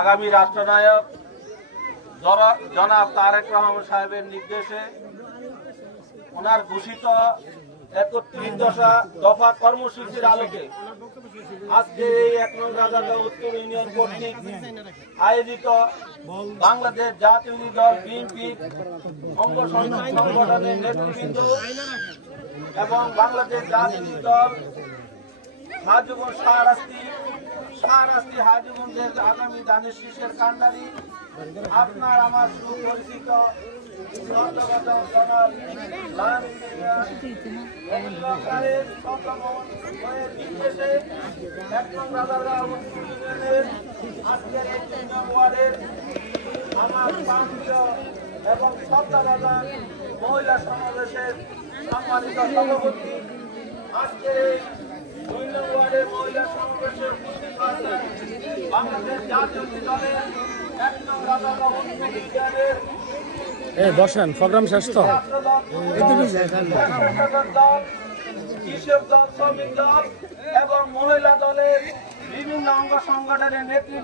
আগামী রাষ্ট্রনায়ক জনাব তারেক রহমান সাহেবের নির্দেশে ওনার ঘোষিত ৩১ দফা কর্মসূচির আলোকে আজকে এই ১ নং রাজারগাঁও উত্তর ইউনিয়ন কর্তৃক আয়োজিত বাংলাদেশ জাতীয়তাবাদী দল বিএনপি অঙ্গ সংগঠনের নেতৃবৃন্দ এবং বাংলাদেশ জাতীয়তাবাদী দল হাজীগঞ্জ শাহরাস্তি হাজীগঞ্জের আগামী দানের শীষের কান্ডারি আপনার আমার সুপরিচিত আজকের এই ৩ নং ওয়ার্ডের আমার প্রান্তীয় এবং সপ্তাহবাজার মহিলা সমাবেশের সম্মানিত সভাপতি আজকের এই ২ নং ওয়ার্ডের মহিলা সমাবেশে উপস্থিত আছেন বাংলাদেশ জাতীয়তাবাদী দলের ১ নং রাজারগাঁও উত্তর ইউনিয়নের বসেন প্রোগ্রাম শেষ তো কৃষক দল শ্রমিক দল এবং মহিলা দলের বিভিন্ন অঙ্গ সংগঠনের নেতৃত্ব